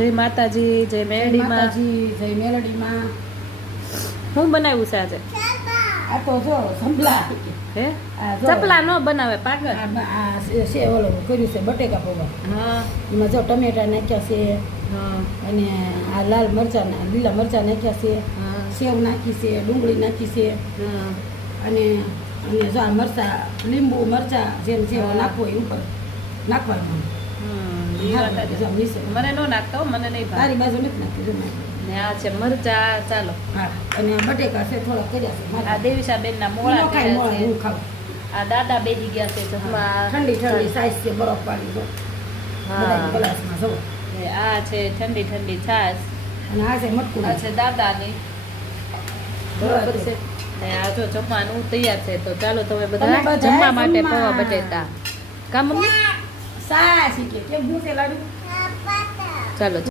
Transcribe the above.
જય માતાજી, જય મેલડીમાં. જય મેલડીમાં. હું બનાવ્યું છે આજે? આ તો જો સંભલા હે આ જો ચપલા નો બનાવે પાગલ. આ છે ઓલો કર્યું છે બટેકા પૌવા. હા એમાં જો ટમેટા નાખ્યા છે હા અને આ લાલ મરચાં લીલા મરચાં નાખ્યા છે, હા સેવ નાખી છે, ડુંગળી નાખી છે હા અને અને જો આ મરચાં લીંબુ મરચાં જેમ જેમ હા. નાખવું હોય ઉપર નાખવાનું. ઈ વાત સાચી. જો નીચે. મને નો નાખતો હો, મને નહીં ભાવે. તારી બાજુ નથી નાખી જો નાખી. ને આ છે મરચા. ચાલો હા અને આ બટેકા છે થોડા કર્યા છે આ મારા. દેવીશાબેન ના મોળા નો ખાય કર્યા મોળા છે. હું ખાઉં. આ દાદા બેસી ગયા છે જમવા. ઠંડી ઠંડી સાઈઝ છે બરફ પાણી જો બધા હા ગ્લાસમાં જો ને આ છે ઠંડી ઠંડી છાશ. અને આ છે મટકું આ છે દાદાની. બરોબર છે. ને આ જો જમવાનું તૈયાર છે, તો ચાલો તમે તમે બધા બધા જમવા માટે જમવા. પૌવા બટેટા કા મમ્મી? સા શીખે કેમ હું છે લાડુ ચાલો.